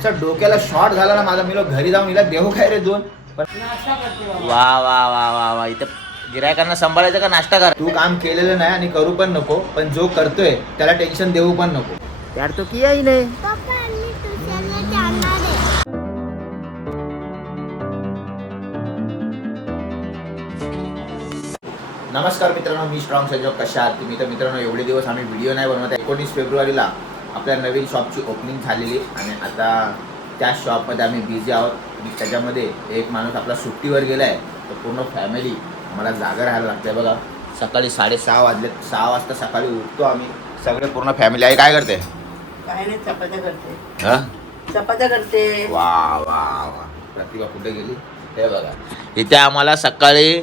असं डोक्याला शॉर्ट झाला ना माझा. मी घरी जाऊन हिला देऊ काय रे दोन. पण वा वा वा वा वा, इथं गिरायकांना सांभाळायचं का नाश्ता कर. तू काम केलेलं नाही आणि करू पण नको, पण जो करतोय त्याला टेन्शन देऊ पण नको. यार तो किया ही नाही. नमस्कार मित्रांनो, मी स्ट्रॉंग संजोग. कशा आहात तुम्ही? तर मित्रांनो, एवढे दिवस आम्ही व्हिडिओ नाही बनवत. 19 फेब्रुवारीला आपल्या नवीन शॉपची ओपनिंग झालेली आणि आता त्या शॉपमध्ये आम्ही बिझी आहोत. आणि त्याच्यामध्ये एक माणूस आपला सुट्टीवर गेला आहे, तर पूर्ण फॅमिली आम्हाला जागा राहायला लागते. बघा, सकाळी 6:30 वाजले. 6 वाजता सकाळी उठतो आम्ही सगळे, पूर्ण फॅमिली. आहे काय करते? काय नाही, चपात्या करते. हां, चपात्या करते. वा वा वा. प्रतिभा कुठे गेली? हे बघा, इथे आम्हाला सकाळी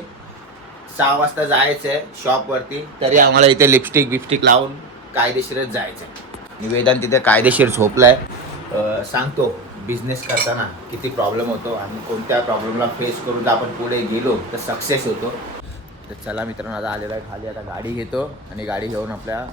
6 वाजता जायचं आहे शॉपवरती, तरी आम्हाला इथे लिपस्टिक लावून कायदेशीरच जायचं आहे. निवेदन तिथे कायदेशीर झोपलाय. सांगतो बिझनेस करताना किती प्रॉब्लेम होतो आणि कोणत्या प्रॉब्लेमला फेस करून जर आपण पुढे गेलो तर सक्सेस होतो. तर चला मित्रांनो, आता आलेला आहे खाली. आता गाडी घेतो आणि गाडी घेऊन आपल्या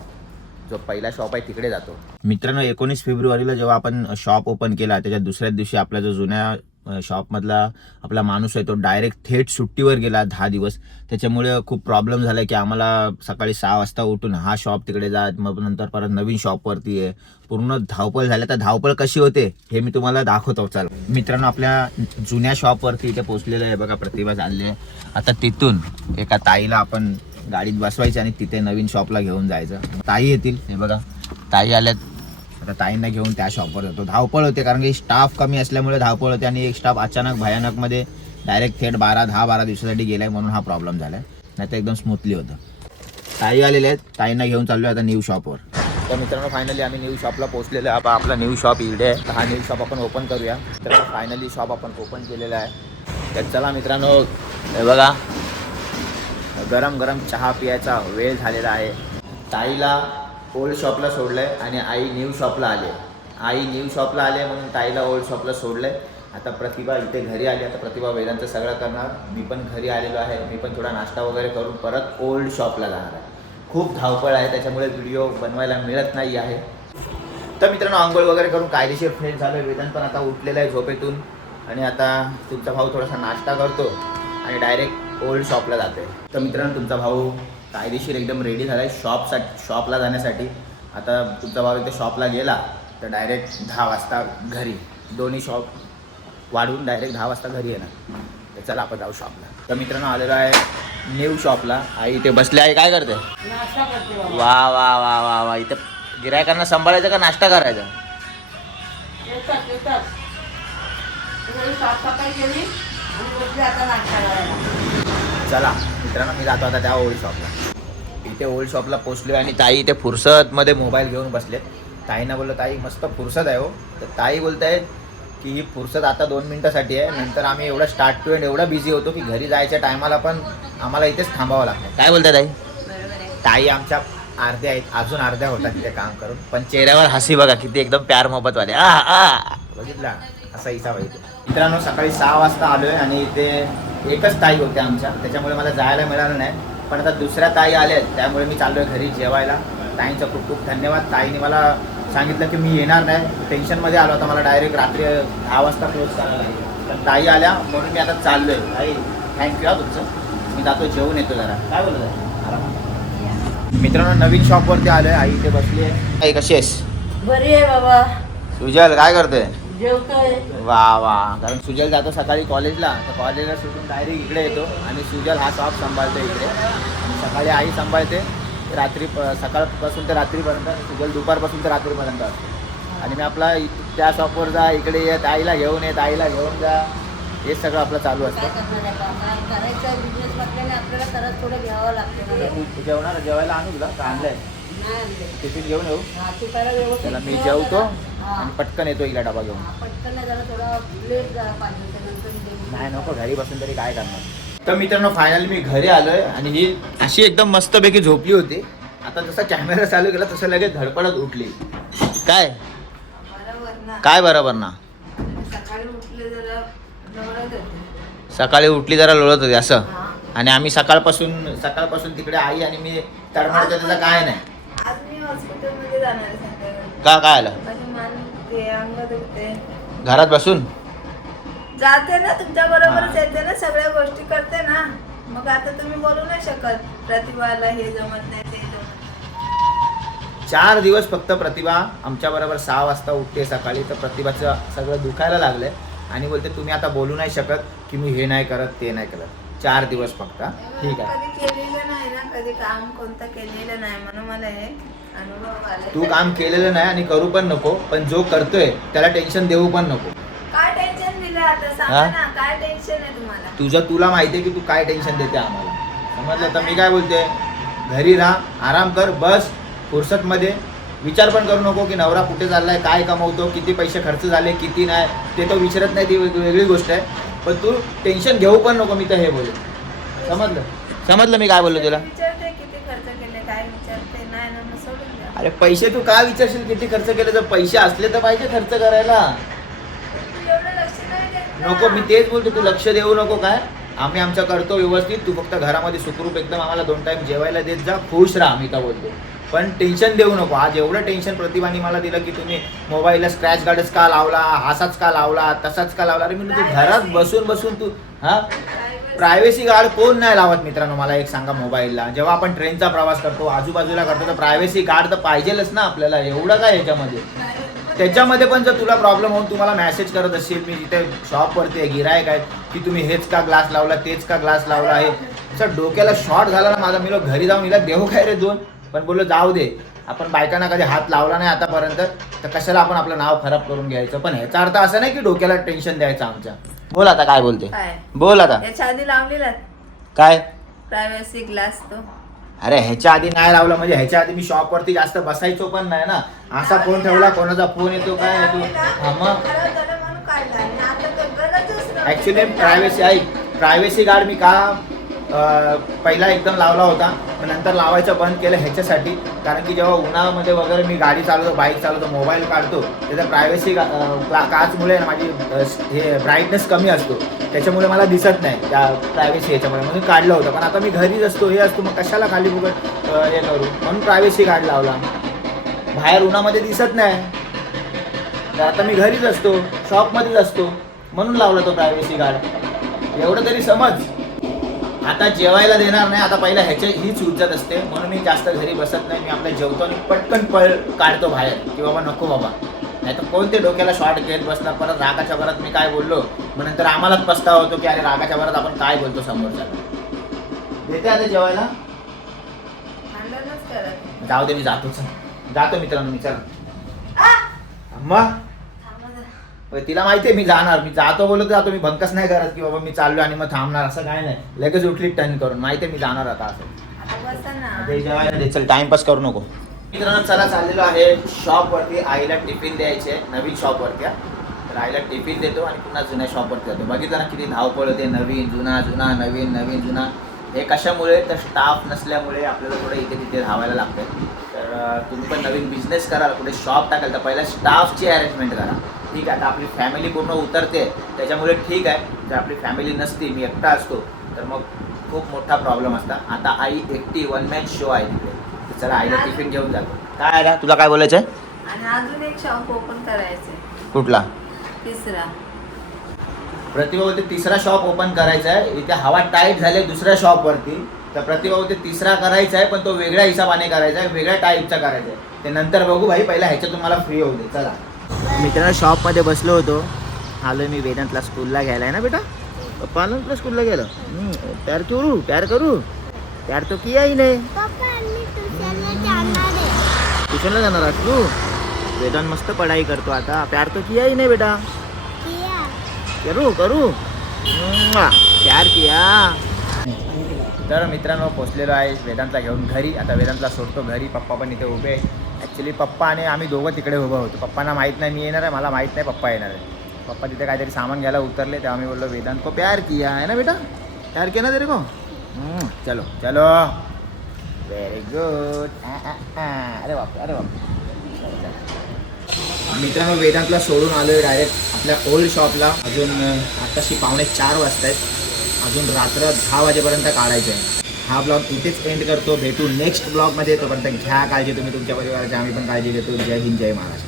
जो पहिला शॉप आहे तिकडे जातो. मित्रांनो, 19 फेब्रुवारीला जेव्हा आपण शॉप ओपन केला, त्याच्या दुसऱ्याच दिवशी आपला जो जुन्या शॉपमधला आपला माणूस आहे तो डायरेक्ट थेट सुट्टीवर गेला 10 दिवस. त्याच्यामुळे खूप प्रॉब्लेम झाला की आम्हाला सकाळी 6 वाजता उठून हा शॉप तिकडे जा, मग नंतर परत नवीन शॉपवरती आहे. पूर्ण धावपळ झाल्या. तर धावपळ कशी होते हे मी तुम्हाला दाखवतो. चाल मित्रांनो, आपल्या जुन्या शॉपवरती इथे पोहोचलेलं आहे. बघा, प्रतिभा चालली आहे. आता तिथून एका ताईला आपण गाडीत बसवायचं आणि तिथे नवीन शॉपला घेऊन जायचं. ताई येतील. हे बघा, ताई आल्यात. आता ताईंना घेऊन त्या शॉपवर जातो. धावपळ होते कारण की स्टाफ कमी असल्यामुळे धावपळ होते आणि एक स्टाफ अचानक भयानकमध्ये डायरेक्ट थेट 10-12 दिवसासाठी गेलाय, म्हणून हा प्रॉब्लेम झालाय. नाही तर एकदम स्मूथली होतं. ताई आलेले आहेत. ताईंना घेऊन चाललो आता न्यू शॉपवर. तर मित्रांनो, फायनली आम्ही न्यू शॉपला पोहोचलेलो आहे. आपला न्यू शॉप इकडे आहे. हा न्यू शॉप आपण ओपन करूया. तर फायनली शॉप आपण ओपन केलेला आहे. तर चला मित्रांनो, हे बघा, गरम गरम चहा पियाचा वेळ झालेला आहे. ताईला ओल्ड शॉपला सोडलंय आणि आई न्यू शॉपला आले. आई न्यू शॉपला आले म्हणून ताईला ओल्ड शॉपला सोडलंय. आता प्रतिभा इथे घरी आली. आता प्रतिभा वेदांचं सगळं करणार. मी पण घरी आलेलो आहे. मी पण थोडा नाश्ता वगैरे करून परत ओल्ड शॉपला जाणार आहे. खूप धावपळ आहे, त्याच्यामुळे व्हिडिओ बनवायला मिळत नाही आहे. तर मित्रांनो, आंघोळ वगैरे करून कायदेशीर फ्रेश झालो. वेदांत पण आता उठलेला आहे झोपेतून आणि आता तुमचा भाऊ थोडासा नाश्ता करतो आणि डायरेक्ट ओल्ड शॉपला जाते. तर मित्रांनो, तुमचा भाऊ कायदेशीर एकदम रेडी झाला आहे शॉपला जाण्यासाठी. आता तुमचा भाऊ इथे शॉपला गेला तर डायरेक्ट 10 वाजता घरी. दोन्ही शॉप वाढवून डायरेक्ट 10 वाजता घरी येणार. तर चला आपण जाऊ शॉपला. तर मित्रांनो, आलेलो आहे न्यू शॉपला. आई इथे बसली आहे. काय करते? नाश्ता करते बाबा. वा वा वा वा वा. इथं गिरायकांना सांभाळायचं का नाश्ता करायचा? येतात. तुम्ही साफसफाई केली आणि बसली आता नाश्ता करायला. चला मित्रांनो, मी जातो आता त्या ओल्ड शॉपला. इथे ओल्ड शॉपला पोचलो आणि ताई इथे फुरसतमध्ये मोबाईल घेऊन बसलेत. ताईंना बोललो, ताई मस्त फुरसत आहे हो. तर ताई बोलत आहेत की ही फुरसत आता 2 मिनिटासाठी आहे, नंतर आम्ही एवढा स्टार्ट टू एंड एवढा बिझी होतो की घरी जायच्या टायमाला पण आम्हाला इथेच थांबावं लागतं. काय बोलताय ताई? ताई आमच्या अर्ध्या आहेत, अजून अर्ध्या होतात तिथे काम करून, पण चेहऱ्यावर हसी बघा किती एकदम प्यार मोहब्बत वाले. बघितला असा हिसाब आहे. मित्रांनो, सकाळी 6 वाजता आलोय आणि इथे एकच ताई होते आमच्या, त्याच्यामुळे मला जायला मिळालं नाही. पण आता दुसऱ्या ताई आल्या आहेत, त्यामुळे मी चाललोय घरी जेवायला. ताईंचा खूप खूप धन्यवाद. ताईने मला सांगितलं की मी येणार नाही, टेन्शनमध्ये आलो होता. मला डायरेक्ट रात्री 10 वाजता क्लोज करायला लागेल, पण ताई आल्या म्हणून मी आता चाललोय. ताई थँक्यू हा तुमचं. मी जातो, जेवून येतो जरा. काय बोलत आहे? मित्रांनो, नवीन शॉपवरती आलोय. आई इथे बसली आहे. आई कशी आहेस? बरी आहे बाबा. सुजल काय करतोय? जेवतोय. वा वा. कारण सुजल जातो सकाळी कॉलेजला, तर कॉलेजला सुटून डायरेक्ट इकडे येतो आणि सुजल हा शॉप सांभाळतो इकडे. आणि सकाळी आई सांभाळते रात्री, सकाळपासून ते रात्रीपर्यंत. सुजल दुपारपासून ते रात्रीपर्यंत असतो. आणि मी आपला त्या शॉपवर जा, इकडे ये, ताईला घेऊन ये, ताईला घेऊन जा, हे सगळं आपलं चालू असतं. करायचं बिझनेस म्हटल्याने आपल्याला खरंच थोडं घ्यावं लागतं. जेवणार? जेवायला आणू तुला का आणलंय? टिफिन घेऊन येऊ? त्याला मी जेवतो आणि पटकन येतो हिला डबा घेऊन. पटकन नाही, जरा थोडा लेट झाला पाहिजे. नाही नको, घरी बसून तरी काय करणार. तर मित्रांनो, फायनली मी घरी आलोय आणि ही अशी एकदम मस्तपैकी झोपली होती. आता जसा कॅमेरा चालू केला तसं लगेच धडपडत उठली. काय काय बरोबर ना? सकाळी उठली जरा लोळत होती असं. आणि आम्ही सकाळपासून तिकडे आई आणि मी तडमडतो, त्याचं काय नाही. आज मी हॉस्पिटलमध्ये जाणार आहे. का काय आलं? माझी मान दुखते, अंग दुखते. घरात बसून जाते ना तुमच्या बरोबरच हा. येते ना, सगळ्या गोष्टी करते ना. मग आता तुम्ही बोलू नाही शकत प्रतिभाला हे जमत नाही ते जमत नाही. 4 दिवस फक्त प्रतिभा आमच्या बरोबर 6 वाजता उठते सकाळी. तर प्रतिभाचं सगळं दुखायला लागलंय आणि बोलते तुम्ही आता बोलू नाही शकत की मी हे नाही करत ते नाही करत. 4 दिवस फक्त. ठीक आहे. कधी केलेलं नाही ना, कधी काम कोणतं केलेलं नाही, म्हणून मला हे अनुभव आले. तू काम केलेलं नाही आणि करू पण नको, पण जो करतोय त्याला टेन्शन देऊ पण नको. काय टेन्शन दिलं आता सांगा हा? ना, काय टेन्शन आहे तुम्हाला? तुला माहितीये की तू काय टेन्शन देते आम्हाला. समजलं? तर मी काय बोलते, घरी राहा, आराम कर, बस फुर्सत मध्ये. विचार पण करू नको की नवरा कुठे चाललाय, काय कमवतो, किती पैसे खर्च झाले, किती नाही, ते तो विचारत नाही, ती वेगळी गोष्ट आहे. पण तू टेन्शन घेऊ पण नको. मी तर हे बोलेन. समजलं मी काय बोललो तुला? विचारते किती खर्च केले, काय विचारते नाही ना, मग सोडून द्या. अरे पैसे तू काय विचारशील किती खर्च केले? तर पैसे असले तर पाहिजे खर्च करायला. तू एवढं लक्ष नाही देत ना. नको, मी तेच बोलतो, तू लक्ष देऊ नको. काय आम्ही आमचं करतो व्यवस्थित. तू फक्त घरामध्ये सुखरूप एकदम आम्हाला 2 टाइम जेवायला देत जा, खुश राहा. मी तर बोलतो, पण टेन्शन देऊ नको. आज एवढं टेन्शन प्रतिभाने मला दिलं की तुम्ही मोबाईलला स्क्रॅच गार्डच का लावला, असाच का लावला, तसाच का लावला. अरे मी तू घरात बसून बसून तू हा प्रायव्हसी गार्ड कोण नाही लावत मित्रांनो? मला एक सांगा, मोबाईलला जेव्हा आपण ट्रेनचा प्रवास करतो, आजूबाजूला करतो, तर प्रायव्हसी गार्ड तर पाहिजेलच ना आपल्याला. एवढं काय याच्यामध्ये? त्याच्यामध्ये पण जर तुला प्रॉब्लेम होऊन तुम्हाला मेसेज करत असेल, मी जिथे शॉपवरती आहे, गिरायक आहे, की तुम्ही हेच का ग्लास लावला, तेच का ग्लास लावला आहे, असं डोक्याला शॉर्ट झाला ना माझा. मी घरी जाऊन हिला देऊ काय रे 2, पण बोललो जाऊ दे. आपण बायकांना कधी हात लावला नाही आतापर्यंत, तर कशाला आपण आपलं नाव खराब करून घ्यायचं. पण ह्याचा अर्थ असं नाही की डोक्याला टेन्शन द्यायचं आमच्या. बोल आता काय बोलते, काय बोल आता. याच्या आधी लावलेला काय प्रायव्हसी ग्लास तो? अरे ह्याच्या आधी नाही लावला म्हणजे ह्याच्या आधी मी शॉपवरती जास्त बसायचो पण नाही ना. असा फोन ठेवला, कोणाचा फोन येतो काय येतो. हा मग खराब झालं म्हणून काढला आणि आता तर गरजच नव्हती. ऍक्च्युली प्रायव्हसी गार्ड मी का पहिला एकदम लावला होता, पण नंतर लावायचं बंद केलं ह्याच्यासाठी. कारण की जेव्हा उन्हामध्ये वगैरे मी गाडी चालवतो, बाईक चालवतो, मोबाईल काढतो, त्याचा प्रायव्हसी काचमुळे माझी हे ब्राईटनेस कमी असतो, त्याच्यामुळे मला दिसत नाही त्या प्रायव्हसी ह्याच्यामुळे, म्हणून काढलं होतं. पण आता मी घरीच असतो, हे असतो, मग कशाला खाली फुकट हे करू, म्हणून प्रायव्हसी गार्ड लावला. बाहेर उन्हामध्ये दिसत नाही, तर आता मी घरीच असतो, शॉपमध्येच असतो, म्हणून लावला तो प्रायव्हसी गार्ड. एवढं तरी समज. आता जेवायला देणार नाही, आता पहिला हीच उज्जत असते, म्हणून मी जास्त घरी बसत नाही. मी आपल्या जेवतो आणि पटकन काढतो बाहेर की बाबा नको बाबा, नाही तर कोणते डोक्याला शॉर्ट घेत बसणार. परत रागाच्या भरात मी काय बोललो, मग नंतर आम्हालाच पस्तावा होतो की अरे रागाच्या भरात आपण काय बोलतो समोरच्याला. देते आता जेवायला? भांडणच करत. जाऊ दे, मी जातो मित्रांनो. मी चला मग थांबा जरा. तिला माहिती आहे मी जाणार, मी जातो बोलत जातो. मी भंकस नाही करत की बाबा मी चाललो आणि मग थांबणार, असं काय नाही. लगेच उठली टर्न करून, माहिती आहे मी जाणार आता. असं आता बसा ना. ते जेवायला दे, चल टाइमपास करू नको. मित्रांनो चला चाललेलो आहे शॉपवरती. आईला टिफिन द्यायचे, नवीन शॉपवरती. तर आईला टिफिन देतो आणि पुन्हा जुन्या शॉपवरती जातो. बघितलं ना किती धावपळ होते, नवीन जुना जुना नवीन नवीन जुना. हे कशामुळे? तर स्टाफ नसल्यामुळे आपल्याला थोडं इथे तिथे धावायला लागतं. तर तुम्ही पण नवीन बिझनेस कराल, कुठे शॉप टाकाल, तर पहिला स्टाफची अरेंजमेंट करा. ठीक आहे, आता आपली फॅमिली पूर्ण उतरते त्याच्यामुळे ठीक आहे. जर आपली फॅमिली नसती, मी एकटा असतो, तर मग खूप मोठा प्रॉब्लेम असता. आता आई एकटी, 1 मॅन शो आहे तिथे. तर चला आईला टिफिन घेऊन जातो. काय आहे तुला काय बोलायचं आहे? आणि अजून एक शॉप ओपन करायचंय, कुठला? तिसरा. प्रतिभा बोलते तिसरा शॉप ओपन करायचा आहे. इथे हवा टाईट झाली दुसऱ्या शॉपवरती. तर प्रतिभा बोलते तिसरा करायचा आहे, पण तो वेगळ्या हिसाबाने करायचा आहे, वेगळ्या टाईपचा करायचा आहे. ते नंतर बघू भाई, पहिला ह्याच्यातून मला फ्री होऊ दे. चला मित्रांनो शॉपमध्ये बसलो होतो. आलो मी वेदांतला स्कूलला घ्यायला. आहे ना बेटा? पप्पा तुला स्कूलला गेलं. प्यार करू, प्यार करू, प्यार तो किया ही नाही. ट्युशनला जाणार आहात तू? वेदांत मस्त पढाई करतो आता. प्यार तो किया ही नाही बेटा. करू करू प्यार किया. तर मित्रांनो पोचलेलो आहे वेदांतला घेऊन घरी. आता वेदांतला सोडतो घरी. पप्पा पण इथे उभे. ॲक्च्युली पप्पा आणि आम्ही दोघं तिकडे उभं होतो. पप्पांना माहीत नाही मी येणार आहे, मला माहीत नाही पप्पा येणार आहे. पप्पा तिथे काहीतरी सामान घ्यायला उतरले, तेव्हा मी बोललो वेदांत को प्यार किया है ना बेटा, प्यार किया ना तेरे को. चलो चलो व्हेरी गुड. अरे बाप अरे बाप. मित्रांनो वेदांतला सोडून आलो आहे डायरेक्ट आपल्या ओल्ड शॉपला. अजून आत्ताशी 3:45 वाजता आहेत. अजून रात्र 10 वाजेपर्यंत काढायचं आहे. हा ब्लॉग इथेच एंड करतो. भेटू नेक्स्ट ब्लॉगमध्ये. तोपर्यंत घ्या काळजी तुम्ही तुमच्या परिवाराची, आम्ही पण काळजी घेतो. जय हिंद, जय महाराष्ट्र.